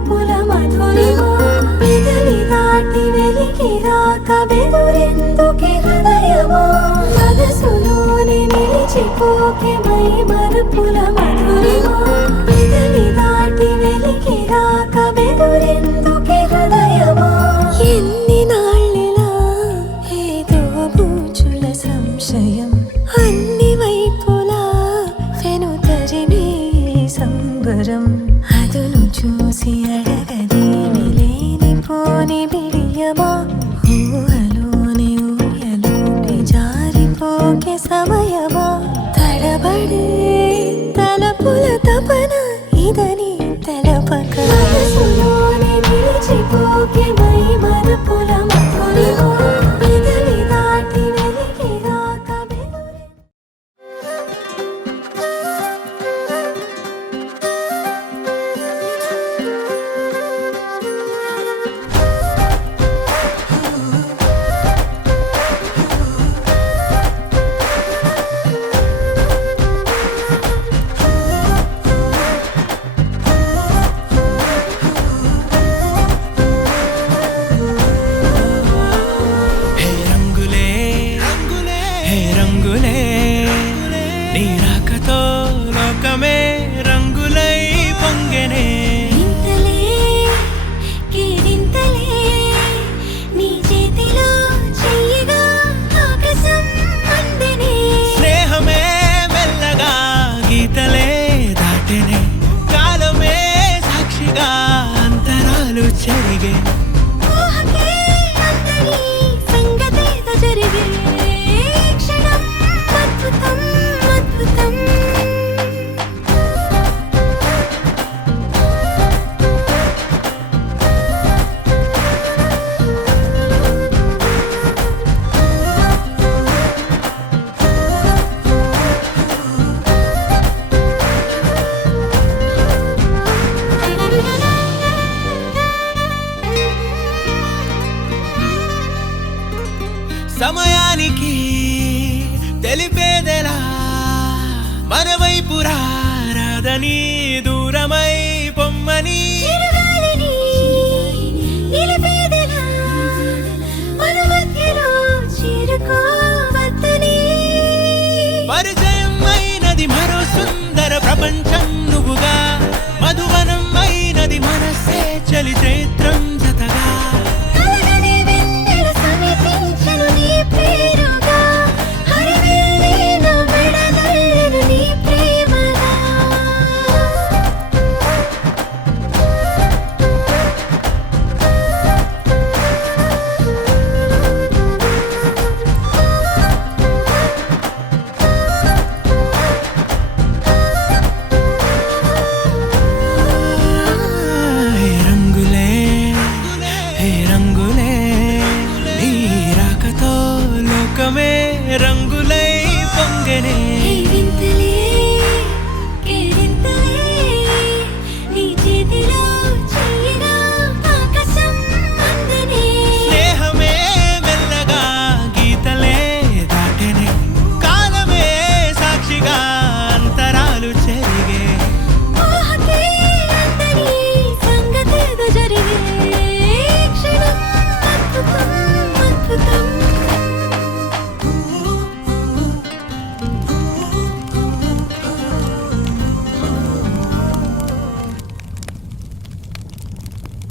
మరపుల మధురిమా పెదవి దాటి వెలికి రాక బెదురెందుకే హృదయమా మనసులోనే నిలిచిపోకే మై మరపుల మధురిమా పెదవి దాటి వెలికి రాక బెదురెందుకే హృదయమా ఎన్ని నాళ్ళిలా ఏదో బూచుల సంశయం అన్ని వైపులా వెనుతరిమే సంబరం అదును చూసి అడగదేమి లేనిపోని బిడియమా ఊహలోని ఊయలోని జారిపోకే సమయమా తడబడే తలపుల తపన ఇదని తెలపక మనసులోనే నిలిచిపోకే మై మరపుల మధురిమా పెదవి దాటి వెలికి రాక నీ రాకతో లోకమే రంగులై పొంగెనే ఇంతలే కేరింతలే నీ చేతిలో చెయ్యగా ఆకాశం అందెనే స్నేహమే మెల్లగా గీతలే దాటెనే కాలమే సాక్షిగా అంతరాలు చెరిగే ఊహకే అంతని సంగతేదో జరిగే క్షణం అద్భుతం అద్భుతం సమయానికి తెలిపేదెలా మన వైపు రాదని దూరమై పొమ్మని చిరుగాలిని నిలిపేదెలా మన మధ్యలో చేరుకోవద్దని పరిచయం అయినది మరో సుందర ప్రపంచం నువ్వుగా మధువనం అయినది మనసే చలి చైత్రం